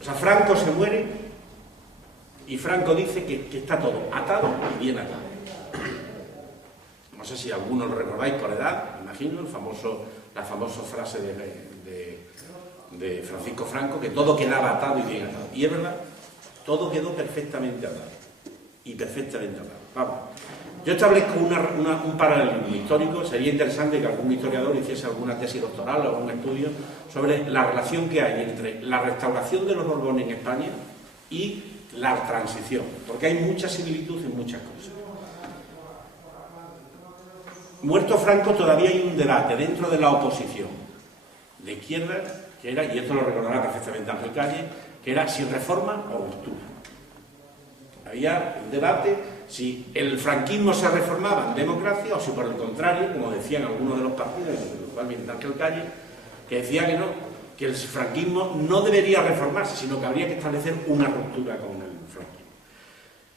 O sea, Franco se muere y Franco dice que está todo atado y bien atado. No sé si algunos lo recordáis por edad, imagino, la famosa frase de Francisco Franco, que todo quedaba atado y bien atado. Y es verdad, todo quedó perfectamente atado. Y perfectamente atado. Vamos. Yo establezco un paralelismo histórico. Sería interesante que algún historiador hiciese alguna tesis doctoral o algún estudio sobre la relación que hay entre la restauración de los Borbones en España y la transición, porque hay mucha similitud en muchas cosas. Muerto Franco, todavía hay un debate dentro de la oposición de izquierda, que era, y esto lo recordará perfectamente Ángel Calle, que era si reforma o ruptura. Había un debate si el franquismo se reformaba en democracia o si por el contrario, como decían algunos de los partidos, igualmente Ángel Calle, que decía que no, que el franquismo no debería reformarse, sino que habría que establecer una ruptura con el franquismo.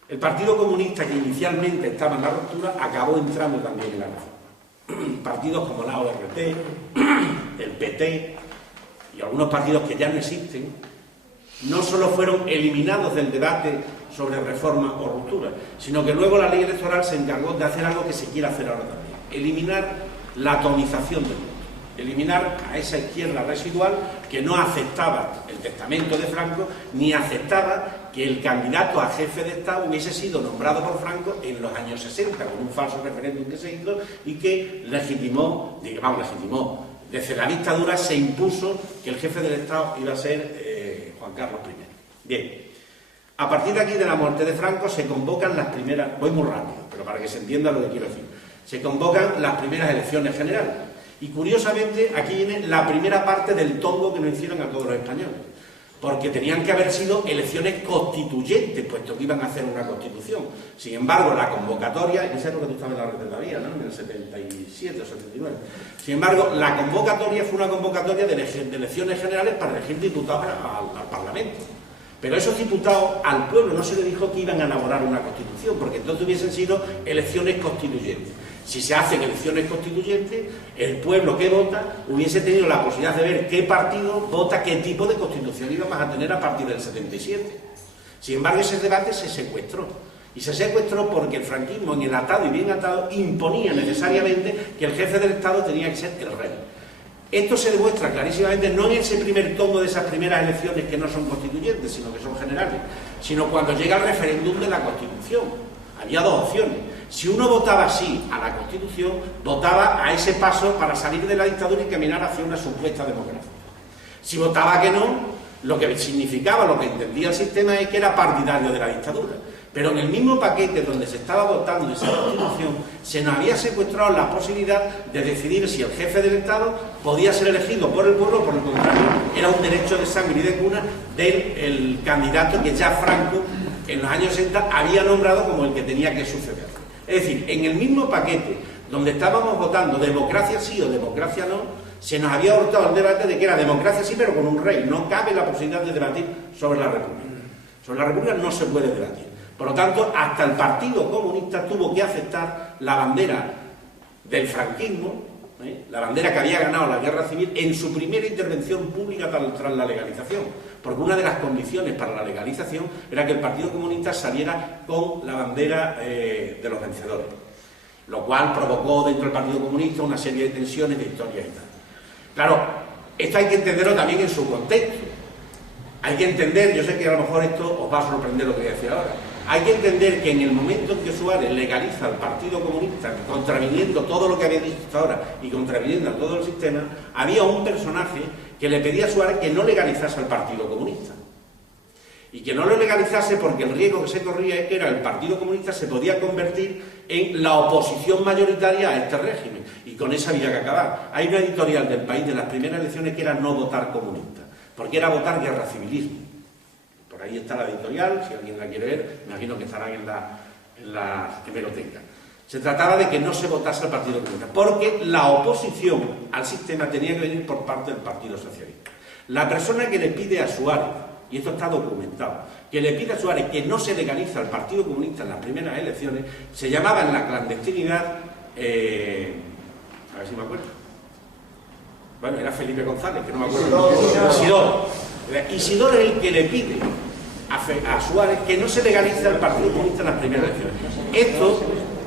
El Partido Comunista, que inicialmente estaba en la ruptura, acabó entrando también en la reforma. Partidos como la ORT, el PT y algunos partidos que ya no existen, no solo fueron eliminados del debate sobre reforma o ruptura, sino que luego la ley electoral se encargó de hacer algo que se quiere hacer ahora también: eliminar la atomización del voto, eliminar a esa izquierda residual que no aceptaba el testamento de Franco ni aceptaba que el candidato a jefe de Estado hubiese sido nombrado por Franco en los años 60 con un falso referéndum que se hizo y que legitimó, desde la dictadura se impuso que el jefe del Estado iba a ser Juan Carlos I. Bien, a partir de aquí, de la muerte de Franco, se convocan las primeras, voy muy rápido, pero para que se entienda lo que quiero decir, se convocan las primeras elecciones generales. Y curiosamente, aquí viene la primera parte del tongo que nos hicieron a todos los españoles, porque tenían que haber sido elecciones constituyentes, puesto que iban a hacer una constitución. Sin embargo, la convocatoria, en esa época tú estabas en la red todavía, ¿no? En el 77 o 79. Sin embargo, la convocatoria fue una convocatoria de elecciones generales para elegir diputados al Parlamento. Pero a esos diputados, al pueblo no se le dijo que iban a elaborar una constitución, porque entonces hubiesen sido elecciones constituyentes. Si se hacen elecciones constituyentes, el pueblo que vota hubiese tenido la posibilidad de ver qué partido vota qué tipo de constitución íbamos a tener a partir del 77. Sin embargo, ese debate se secuestró. Y se secuestró porque el franquismo, en el atado y bien atado, imponía necesariamente que el jefe del Estado tenía que ser el rey. Esto se demuestra clarísimamente no en ese primer tomo de esas primeras elecciones que no son constituyentes, sino que son generales, sino cuando llega el referéndum de la Constitución. Había dos opciones. Si uno votaba sí a la Constitución, votaba a ese paso para salir de la dictadura y caminar hacia una supuesta democracia. Si votaba que no, lo que significaba, lo que entendía el sistema es que era partidario de la dictadura. Pero en el mismo paquete donde se estaba votando esa Constitución, se nos había secuestrado la posibilidad de decidir si el jefe del Estado podía ser elegido por el pueblo o por el contrario, era un derecho de sangre y de cuna del candidato que ya Franco en los años 60 había nombrado como el que tenía que suceder. Es decir, en el mismo paquete donde estábamos votando democracia sí o democracia no, se nos había hurtado el debate de que era democracia sí pero con un rey. No cabe la posibilidad de debatir sobre la República. Sobre la República no se puede debatir. Por lo tanto, hasta el Partido Comunista tuvo que aceptar la bandera del franquismo, la bandera que había ganado la guerra civil, en su primera intervención pública tras la legalización. Porque una de las condiciones para la legalización era que el Partido Comunista saliera con la bandera de los vencedores. Lo cual provocó dentro del Partido Comunista una serie de tensiones, de historias y tal. Claro, esto hay que entenderlo también en su contexto. Hay que entender, yo sé que a lo mejor esto os va a sorprender lo que voy a decir ahora. Hay que entender que en el momento en que Suárez legaliza al Partido Comunista, contraviniendo todo lo que había dicho hasta ahora y contraviniendo a todo el sistema, había un personaje que le pedía a Suárez que no legalizase al Partido Comunista. Y que no lo legalizase porque el riesgo que se corría es que el Partido Comunista se podía convertir en la oposición mayoritaria a este régimen. Y con eso había que acabar. Hay una editorial del País de las primeras elecciones que era no votar comunista, porque era votar guerra civilismo. Por ahí está la editorial, si alguien la quiere ver, me imagino que estarán en la hemeroteca. Se trataba de que no se votase al Partido Comunista, porque la oposición al sistema tenía que venir por parte del Partido Socialista. La persona que le pide a Suárez, y esto está documentado, que le pide a Suárez que no se legaliza al Partido Comunista en las primeras elecciones, se llamaba en la clandestinidad, a ver si me acuerdo, bueno, era Felipe González, que no me acuerdo, Isidoro. Isidoro es el que le pide a Suárez que no se legalice al Partido Comunista en las primeras elecciones. Esto,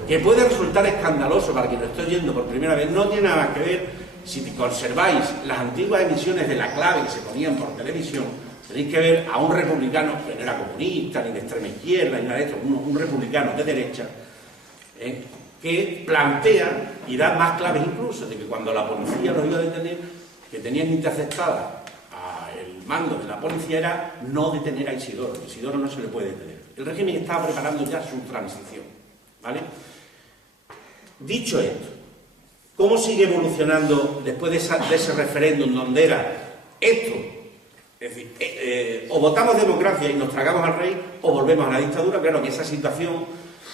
que puede resultar escandaloso para quien lo esté oyendo por primera vez, no tiene nada que ver, si conserváis las antiguas emisiones de La Clave que se ponían por televisión, tenéis que ver a un republicano que no era comunista, ni de extrema izquierda, ni nada de esto, un republicano de derecha, que plantea, y da más claves incluso, de que cuando la policía los iba a detener, que tenían interceptada el mando de la policía, era no detener a Isidoro. Isidoro no se le puede detener. El régimen estaba preparando ya su transición, ¿vale? Dicho esto, ¿cómo sigue evolucionando después de ese referéndum donde era esto? Es decir, o votamos democracia y nos tragamos al rey, o volvemos a la dictadura. Claro que esa situación,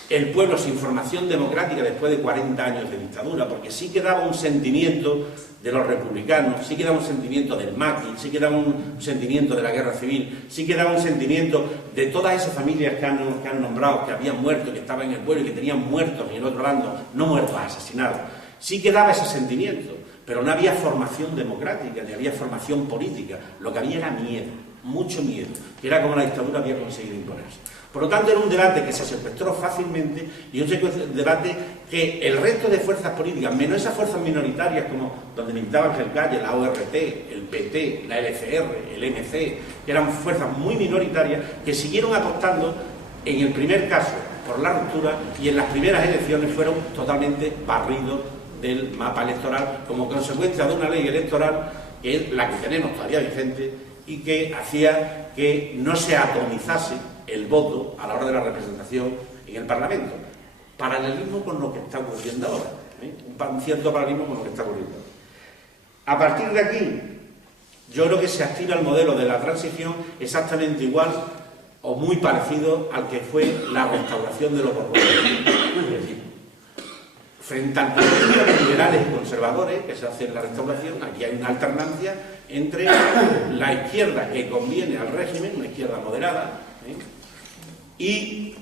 el pueblo sin formación democrática después de 40 años de dictadura, porque sí quedaba un sentimiento de los republicanos, sí quedaba un sentimiento del maquis, sí quedaba un sentimiento de la guerra civil, sí quedaba un sentimiento de todas esas familias que han nombrado, que habían muerto, que estaban en el pueblo y que tenían muertos en el otro bando, no muertos, asesinados. Sí quedaba ese sentimiento, pero no había formación democrática, ni había formación política. Lo que había era miedo, mucho miedo, que era como la dictadura había conseguido imponerse. Por lo tanto, era un debate que se secuestró fácilmente y un debate que el resto de fuerzas políticas, menos esas fuerzas minoritarias como donde militaba Ángel Calle, la ORT, el PT, la LCR, el MC, que eran fuerzas muy minoritarias, que siguieron apostando, en el primer caso, por la ruptura, y en las primeras elecciones fueron totalmente barridos del mapa electoral como consecuencia de una ley electoral que es la que tenemos todavía vigente y que hacía que no se atomizase el voto a la hora de la representación en el Parlamento. Paralelismo con lo que está ocurriendo ahora, un cierto paralelismo con lo que está ocurriendo ahora. A partir de aquí, yo creo que se activa el modelo de la transición exactamente igual o muy parecido al que fue la restauración de los Borbones. Es decir, frente al principio de liberales y conservadores que se hace en la restauración, aquí hay una alternancia entre la izquierda que conviene al régimen, una izquierda moderada, y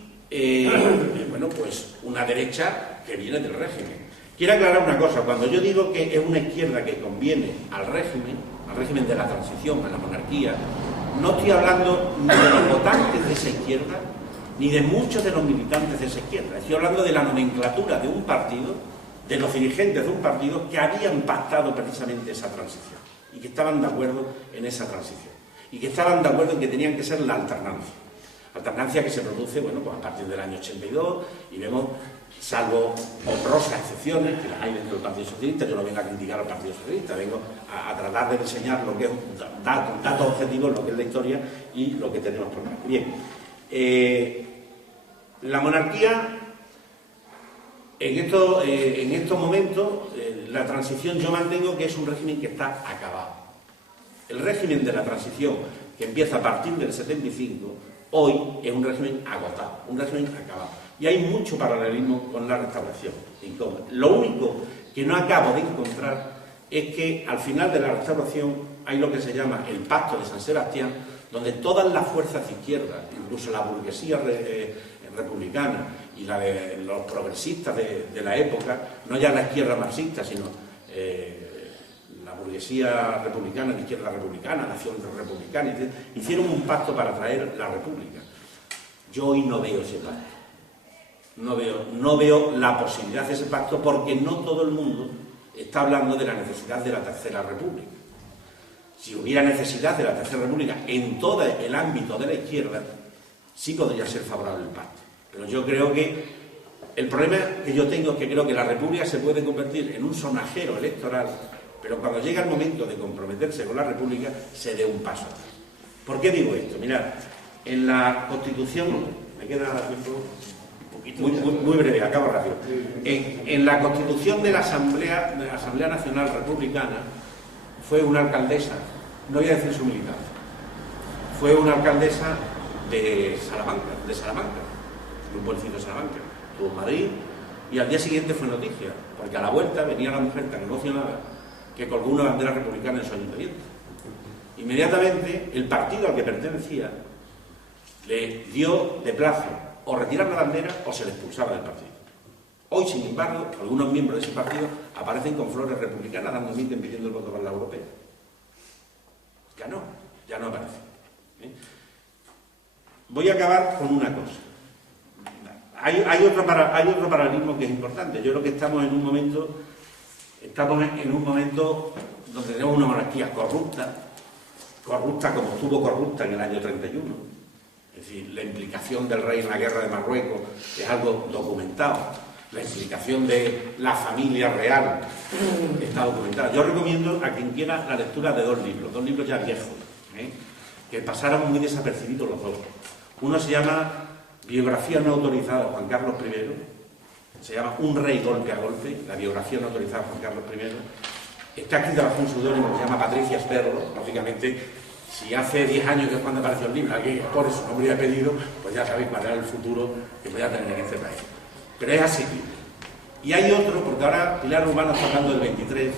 bueno, pues una derecha que viene del régimen. Quiero aclarar una cosa: cuando yo digo que es una izquierda que conviene al régimen de la transición, a la monarquía, no estoy hablando ni de los votantes de esa izquierda, ni de muchos de los militantes de esa izquierda. Estoy hablando de la nomenclatura de un partido, de los dirigentes de un partido que habían pactado precisamente esa transición y que estaban de acuerdo en esa transición y que estaban de acuerdo en que tenían que ser la alternancia. Alternancia que se produce, bueno, pues a partir del año 82 y vemos, salvo honrosas excepciones que las hay dentro del Partido Socialista, yo no vengo a criticar al Partido Socialista, vengo a tratar de enseñar lo que es datos objetivos, lo que es la historia y lo que tenemos por delante. Bien, la monarquía, en estos momentos, la transición yo mantengo que es un régimen que está acabado. El régimen de la transición, que empieza a partir del 75, hoy es un régimen agotado, un régimen acabado. Y hay mucho paralelismo con la restauración. Lo único que no acabo de encontrar es que al final de la restauración hay lo que se llama el Pacto de San Sebastián, donde todas las fuerzas de izquierda, incluso la burguesía republicana y la de los progresistas de la época, no ya la izquierda marxista, sino la burguesía republicana, la izquierda republicana, la acción republicana, hicieron un pacto para traer la república. Yo hoy no veo ese pacto. No veo la posibilidad de ese pacto porque no todo el mundo está hablando de la necesidad de la Tercera República. Si hubiera necesidad de la Tercera República en todo el ámbito de la izquierda, sí podría ser favorable el pacto. Pero yo creo que el problema que yo tengo es que creo que la República se puede convertir en un sonajero electoral, pero cuando llega el momento de comprometerse con la República, se dé un paso atrás. ¿Por qué digo esto? Mirad, en la Constitución, me queda tiempo muy breve, acabo rápido. En la Constitución de la Asamblea Nacional Republicana fue una alcaldesa, no voy a decir su militancia, fue una alcaldesa de Salamanca, un pueblecito de Salamanca, estuvo en Madrid y al día siguiente fue noticia, porque a la vuelta venía la mujer tan emocionada que colgó una bandera republicana en su ayuntamiento. Inmediatamente el partido al que pertenecía le dio de plazo o retirar la bandera o se le expulsaba del partido. Hoy, sin embargo, algunos miembros de ese partido aparecen con flores republicanas dando mitin pidiendo el voto para la europea. Ganó. ya no aparece. Voy a acabar con una cosa. Hay otro paralelismo que es importante. Yo creo que estamos en un momento donde tenemos una monarquía corrupta como estuvo corrupta en el año 31. Es decir, la implicación del rey en la guerra de Marruecos es algo documentado. La implicación de la familia real está documentada. Yo recomiendo a quien quiera la lectura de dos libros ya viejos, que pasaron muy desapercibidos los dos. Uno se llama Biografía no autorizada de Juan Carlos I, se llama Un rey golpe a golpe, la biografía no autorizada de Juan Carlos I. Está escrita bajo un seudónimo que se llama Patricia Sperlo. Lógicamente, si hace 10 años que es cuando apareció el libro, alguien pone su nombre y apellido, pues ya sabéis cuál era el futuro que voy a tener en este país. Pero es asequible. Y hay otro, porque ahora Pilar Urbano está hablando del 23F.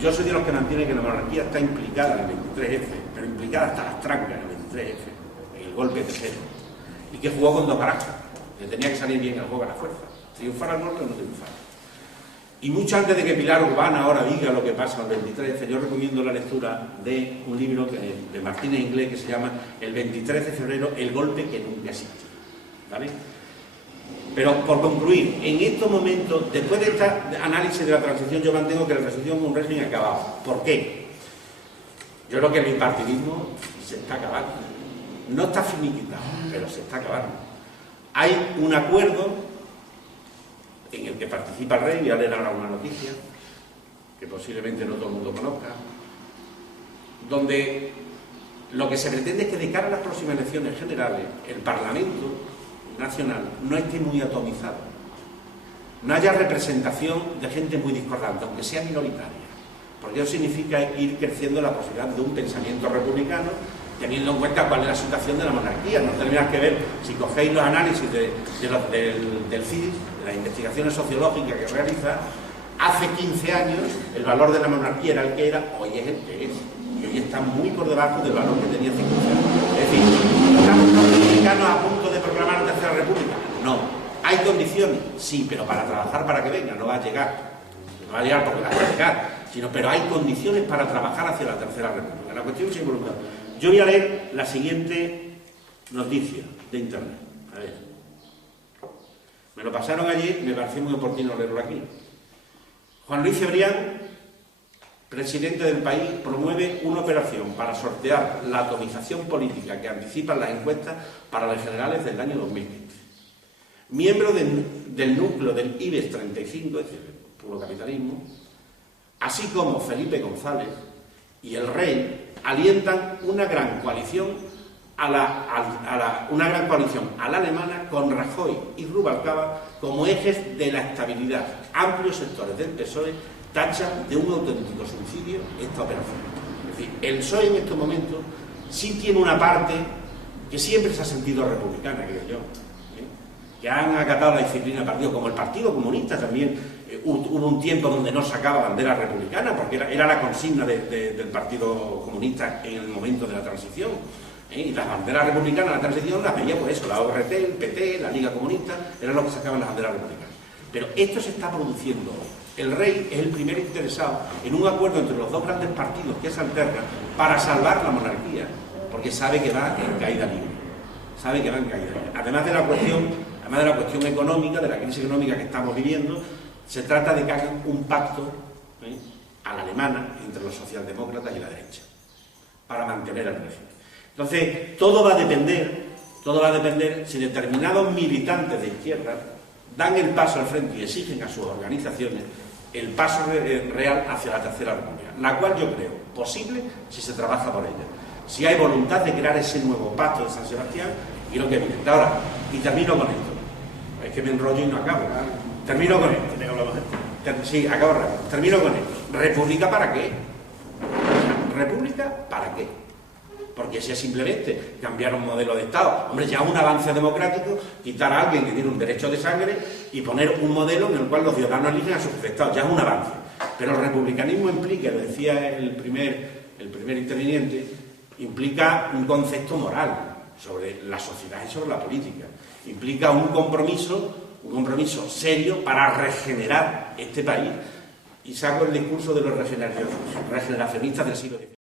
Yo soy de los que mantiene que la monarquía está implicada en el 23F, pero implicada hasta las trancas en el 23F, en el golpe tercero. Y que jugó con dos barajas, que tenía que salir bien el juego a la fuerza. Triunfar al norte o no triunfar. Y mucho antes de que Pilar Urbana ahora diga lo que pasa el 23F, yo recomiendo la lectura de un libro de Martínez Inglés que se llama El 23 de febrero, el golpe que nunca existió. ¿Vale? Pero por concluir, en estos momentos, después de este análisis de la transición, yo mantengo que la transición es un régimen acabado. ¿Por qué? Yo creo que el bipartidismo se está acabando. No está finiquitado, pero se está acabando. Hay un acuerdo en el que participa el rey, voy a leer ahora una noticia que posiblemente no todo el mundo conozca, donde lo que se pretende es que de cara a las próximas elecciones generales el Parlamento Nacional no esté muy atomizado, no haya representación de gente muy discordante, aunque sea minoritaria, porque eso significa ir creciendo la posibilidad de un pensamiento republicano, teniendo en cuenta cuál es la situación de la monarquía. No tendrías que ver, si cogéis los análisis del CID, de las investigaciones sociológicas que realiza, hace 15 años el valor de la monarquía era el que era, hoy es el que es, y hoy está muy por debajo del valor que tenía hace 15 años. Es decir, ¿estamos los republicanos a punto de proclamar la Tercera República? No. ¿Hay condiciones? Sí, pero para trabajar para que venga, no va a llegar. No va a llegar porque la va a llegar, pero hay condiciones para trabajar hacia la Tercera República. La cuestión es involucrada. Yo voy a leer la siguiente noticia de internet. A ver. Me lo pasaron allí y me pareció muy oportuno leerlo aquí. Juan Luis Cebrián, presidente del país, promueve una operación para sortear la atomización política que anticipan las encuestas para las generales del año 2020. Miembro del núcleo del IBEX 35, es decir, el puro capitalismo, así como Felipe González y el rey, alientan una gran coalición a la alemana con Rajoy y Rubalcaba como ejes de la estabilidad. Amplios sectores del PSOE tachan de un auténtico suicidio esta operación. Es decir, el PSOE en estos momentos sí tiene una parte que siempre se ha sentido republicana, creo yo, que han acatado la disciplina del partido, como el Partido Comunista también. Hubo un tiempo donde no sacaba bandera republicana, porque era la consigna del Partido Comunista en el momento de la transición. Y las banderas republicanas de la transición las veía por eso, la ORT, el PT, la Liga Comunista, eran los que sacaban las banderas republicanas. Pero esto se está produciendo hoy. El rey es el primer interesado en un acuerdo entre los dos grandes partidos que se alternan para salvar la monarquía, porque sabe que va en caída libre. Sabe que va en caída libre. Además de la cuestión económica, de la crisis económica que estamos viviendo, se trata de que hagan un pacto a la alemana entre los socialdemócratas y la derecha para mantener el régimen. Entonces, todo va a depender si determinados militantes de izquierda dan el paso al frente y exigen a sus organizaciones el paso real hacia la Tercera República, la cual yo creo posible si se trabaja por ella, si hay voluntad de crear ese nuevo pacto de San Sebastián y lo que viene. Ahora, y termino con esto, es que me enrollo y no acabo. Termino con esto. Sí, acabo rápido. Termino con esto. ¿República para qué? ¿República para qué? Porque si es simplemente cambiar un modelo de Estado, hombre, ya un avance democrático, quitar a alguien que tiene un derecho de sangre y poner un modelo en el cual los ciudadanos eligen a sus Estados, ya es un avance. Pero el republicanismo implica, lo decía el primer interviniente, implica un concepto moral sobre la sociedad y sobre la política. Implica un compromiso serio para regenerar este país. Y saco el discurso de los regeneracionistas del siglo XIX.